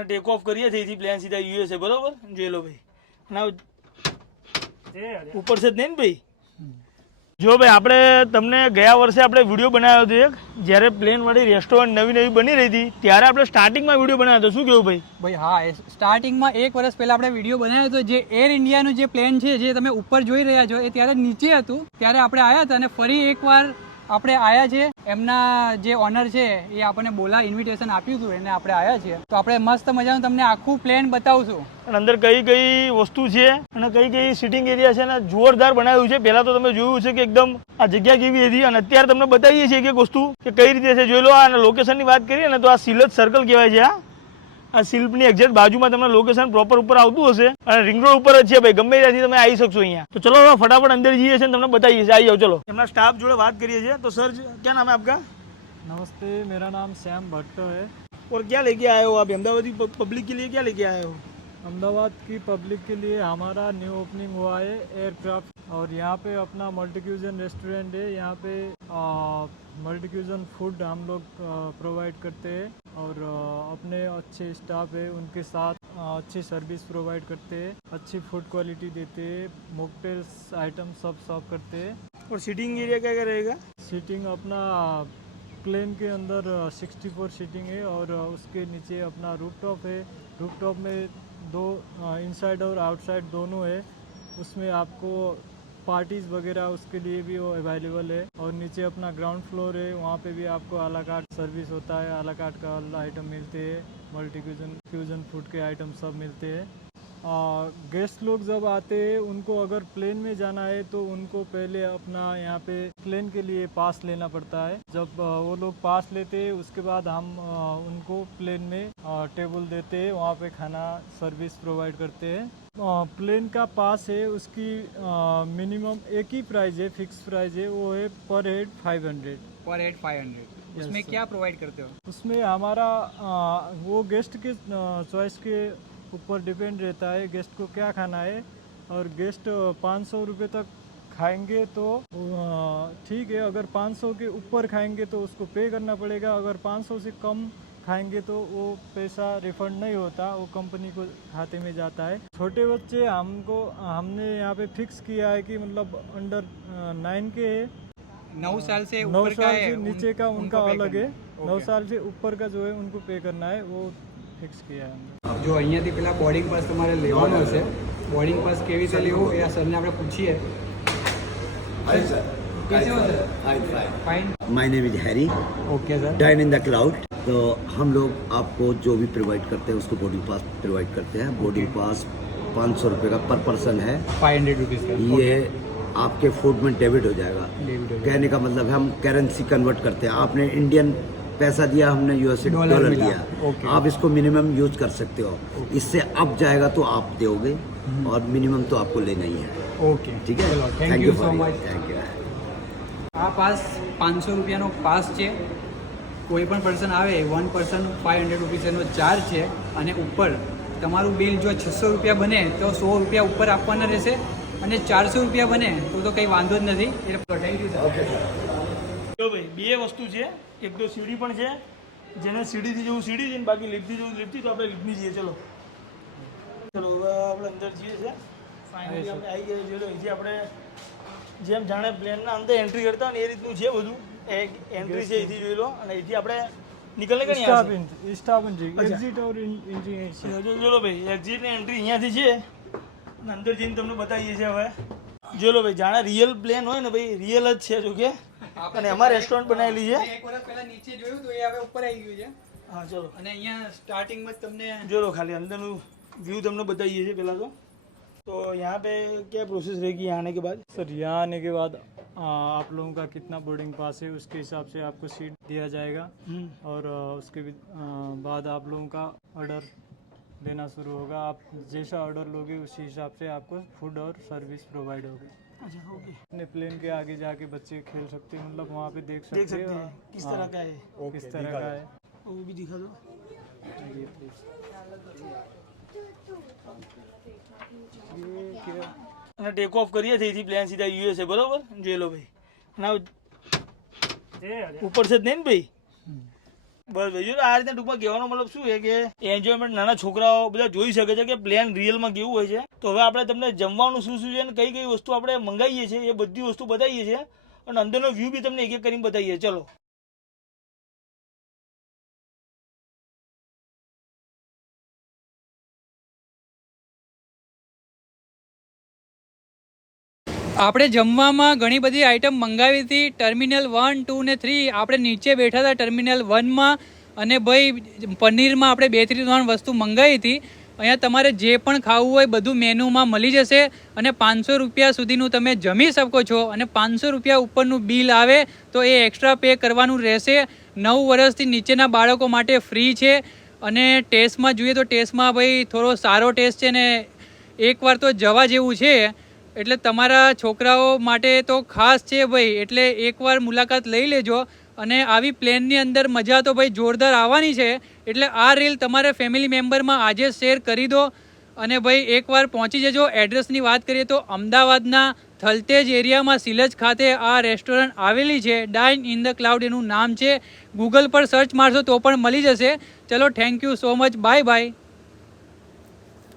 અને take off કરીએ અહીંથી પ્લેન સીધા યુએસએ બરોબર? જોઈ લો ભાઈ. ના ઉપર છે જ નહીં ને ભાઈ? જો ભાઈ આપણે તમને ગયા વર્ષે આપણે વીડિયો બનાવ્યો હતો એક જ્યારે પ્લેન વાળી રેસ્ટોરન્ટ નવી નવી બની રહી હતી ત્યારે આપણે સ્ટાર્ટિંગમાં વીડિયો બનાવ્યો હતો. શું કેવું ભાઈ? ભાઈ હા સ્ટાર્ટિંગમાં એક વર્ષ પહેલા આપણે વીડિયો બનાવ્યો હતો જે એર ઇન્ડિયાનું જે પ્લેન છે જે તમે ઉપર જોઈ રહ્યા છો એ ત્યારે નીચે હતું. ત્યારે આપણે આવ્યા હતા અને ફરી એકવાર આપણે આવ્યા છે એમના જે ઓનર છે, એ આપણને બોલા ઇન્વિટેશન આપ્યું હતું, એને આપણે આવ્યા છીએ. તો આપણે મસ્ત મજાનું તમને આખું પ્લેન બતાવશું. અને અંદર કઈ કઈ વસ્તુ છે અને કઈ કઈ સિટિંગ એરિયા છે અને જોરદાર બનાવ્યું છે? પહેલા તો તમે જોયું છે કે એકદમ આ જગ્યા કેવી હતી અને અત્યારે તમને બતાવીએ છીએ એક વસ્તુ કે કઈ રીતે છે? જોઈ લો અને લોકેશનની વાત કરીએ ને તો આ સિલજ સર્કલ કહેવાય છે આ આ શિલ્પની એક્ઝેક્ટ બાજુમાં તમને લોકેશન પ્રોપર ઉપર આવતું હશે અને રિંગ રોડ ઉપર જ છે ભાઈ ગમે ત્યાંથી તમે આવી શકશો અહીંયા તો ચલો હવે ફટાફટ અંદર જઈએ છીએ અને તમને બતાવીએ છીએ આવી જાઓ ચલો એમના સ્ટાફ જોડે વાત કરીએ છીએ તો સર ક્યાં નામ है आपका નમસ્તે મેરા નામ શ્યામ ભટ્ટો है और क्या लेके आए हो आप अहमदाबादी पब्लिक के लिए क्या लेके आए हो अहमदाबाद की पब्लिक के लिए हमारा न्यू ओपनिंग हुआ है एयरक्राफ्ट। और यहाँ पे अपना मल्टी क्यूजन रेस्टोरेंट है। यहाँ पे मल्टी क्यूजन फ़ूड हम लोग प्रोवाइड करते हैं। और अ, अपने अच्छे स्टाफ है उनके साथ अच्छी सर्विस प्रोवाइड करते हैं अच्छी फ़ूड क्वालिटी देते हैं मोकटेल्स आइटम सब सर्व करते हैं। और सीटिंग एरिया क्या क्या रहेगा? सीटिंग अपना प्लेन के अंदर 64 सीटिंग है। और उसके नीचे अपना रूफटॉप है। रूफटॉप में दो इनसाइड और आउटसाइड दोनों है। उसमें आपको पार्टीज़ वगैरह उसके लिए भी वो अवेलेबल है। और नीचे अपना ग्राउंड फ्लोर है, वहाँ पे भी आपको आला कार्ट सर्विस होता है। आला कार्ट का आइटम मिलते हैं मल्टी फ्यूजन फ्यूजन फ़ूड के आइटम सब मिलते हैं। गेस्ट लोग जब आते हैं उनको अगर प्लेन में जाना है तो उनको पहले अपना यहाँ पे प्लेन के लिए पास लेना पड़ता है। जब वो लोग पास लेते हैं उसके बाद हम उनको प्लेन में टेबल देते हैं वहाँ पे खाना सर्विस प्रोवाइड करते हैं। प्लेन का पास है उसकी मिनिमम एक ही प्राइस है फिक्स प्राइस है वो है per head five hundred per head five hundred उसमें क्या प्रोवाइड करते हो? उसमें हमारा वो गेस्ट के चॉइस के ऊपर डिपेंड रहता है गेस्ट को क्या खाना है। और गेस्ट पाँच सौ रुपये तक खाएँगे तो ठीक है अगर 500 के ऊपर खाएँगे तो उसको पे करना पड़ेगा। अगर 500 से कम खाएँगे तो वो पैसा रिफंड नहीं होता वो कंपनी को खाते में जाता है। छोटे बच्चे हमको हमने यहाँ पे फिक्स किया है कि मतलब अंडर नाइन के है। नौ साल से नौ साल से नीचे का उनका अलग है। नौ साल से ऊपर का जो है उनको पे करना है वो फिक्स किया है हमने જો અહીંયાથી પેલા બોર્ડિંગ પાસ તમારે લેવાનો હશે બોર્ડિંગ પાસ કેવી રીતે લેવું એ આ સરને આપણે પૂછીએ कैसे हो sir I'm fine. Fine My name is Harry. Okay sir Dine in the cloud. तो हम लोग आपको जो भी प्रोवाइड करते हैं उसको बोर्डिंग पास प्रोवाइड करते हैं बोर्डिंग पास पाँच सौ रुपये का पर पर्सन है फाइव हंड्रेड रुपीज़ का ये आपके फूड में डेबिट हो जाएगा Debit हो कहने का मतलब है हम करेंसी कन्वर्ट करते हैं आपने इंडियन पैसा दिया हमने यूएसए डॉलर डॉलर मिला। दिया ओके। आप इसको मिनिमम यूज कर सकते हो इससे अब जाएगा तो आप दोगे और मिनिमम तो आपको लेना ही है ओके ठीक है चलो thank you so much thank you આ પાસ પાંચસો રૂપિયાનો પાસ છે કોઈ પણ પર્સન આવે one person five hundred rupees એનો ચાર્જ છે અને ઉપર તમારું બિલ જો છસો રૂપિયા બને તો સો રૂપિયા ઉપર આપવાના રહેશે અને ચારસો રૂપિયા બને તો તો કંઈ વાંધો જ નથી એટલે થેન્ક યુ સર જો ભાઈ બે વસ્તુ છે એક તો સીડી પણ છે. જેને સીડીથી જેવું સીડી છે ને બાકી લિફ્ટથી જેવું લિફ્ટથી તો આપણે લિફ્ટની જઈએ. ચલો. ચલો હવે આપણે અંદર જઈએ છીએ ફાઇનલી આવી ગયા જોઈ અહીંથી આપણે જેમ જાણે પ્લેનના અંદર એન્ટ્રી કરતા હોય ને એ રીતનું છે બધું. એક એન્ટ્રી છે અહીંથી જોઈ લો. અને અહીંથી આપણે નીકળને કઈ staff staff entry exit or entry જોઈ લો ભાઈ એક્ઝિટ ને એન્ટ્રી અહીંયાથી છે. અંદર જઈને તમને બતાવીએ છીએ હવે. જોઈ લો ભાઈ જાણે રિયલ પ્લેન હોય ને ભાઈ રિયલ જ છે જો કે અને એમાં રેસ્ટોરન્ટ બનાવેલી છે એક વર્ષ પહેલા નીચે જોયું તો એ હવે ઉપર આવી ગયું છે હા ચલો અને અહીંયા સ્ટાર્ટિંગમાં જ તમને जो लो खाली अंदर व्यू तुमने बताइए थे पहला तो तो यहाँ पे क्या प्रोसेस रहेगी यहाँ आने के बाद सर यहाँ आने के बाद आ, आप लोगों का कितना बोर्डिंग पास है उसके हिसाब से आपको सीट दिया जाएगा और आ, उसके भी- आ, बाद आप लोगों का ऑर्डर देना शुरू होगा आप जैसा ऑर्डर लोगे उसी हिसाब से आपको फूड और सर्विस प्रोवाइड होगी अच्छा ओके अपने प्लेन के आगे जाके बच्चे खेल सकते हैं मतलब वहाँ पे देख सकते देख सकते हैं किस तरह का है हैं किस तरह का है वो भी दिखा दो ये please. ये क्या અને ટેક ઓફ કરીએ અહીંથી પ્લેન સીધા યુએસએ બરોબર જોઈ લો ભાઈ અને હવે ઉપર છે જ નહીં ને ભાઈ બસ, બીજું આ રીતે ટૂંકમાં કહેવાનો મતલબ શું છે કે એન્જોયમેન્ટ નાના છોકરાઓ બધા જોઈ શકે છે કે પ્લેન રિયલમાં કેવું હોય છે. તો હવે આપણે તમને જમવાનું શું શું છે અને કઈ કઈ વસ્તુ આપણે મંગાવીએ છીએ એ બધી વસ્તુ બતાવીએ છીએ અને અંદરનો વ્યૂ બી તમને એક એક કરીને બતાવીએ ચલો. આપણે જમવામાં ઘણી બધી આઈટમ મંગાવી હતી. ટર્મિનલ વન ટુ ને થ્રી આપણે નીચે બેઠા હતા ટર્મિનલ વનમાં અને ભાઈ, પનીરમાં આપણે બેથી ત્રણ વસ્તુ મંગાવી હતી. અહીંયા તમારે જે પણ ખાવું હોય બધું મેનુમાં મળી જશે. અને પાંચસો રૂપિયા સુધીનું તમે જમી શકો છો. અને પાંચસો રૂપિયા ઉપરનું બિલ આવે તો એ એક્સ્ટ્રા પે કરવાનું રહેશે. નવ વર્ષથી નીચેના બાળકો માટે ફ્રી છે. અને ટેસ્ટમાં જોઈએ તો ટેસ્ટમાં ભાઈ થોડો સારો ટેસ્ટ છે ને એકવાર તો જવા જેવું છે. એટલે તમારા છોકરાઓ માટે તો ખાસ છે ભાઈ, એટલે એકવાર મુલાકાત લઈ લેજો. અને આવી પ્લેનની અંદર મજા તો ભાઈ જોરદાર આવવાની છે. એટલે આ રીલ તમારે ફેમિલી મેમ્બરમાં આજે શેર કરી દો. અને ભાઈ એકવાર પહોંચી જજો. એડ્રેસની વાત કરીએ તો અમદાવાદના થલતેજ એરિયામાં સિલજ ખાતે આ રેસ્ટોરન્ટ આવેલી છે. ડાઇન ઇન ધ ક્લાઉડ એનું નામ છે. ગૂગલ પર સર્ચ મારશો તો પણ મળી જશે. ચલો thank you so much bye bye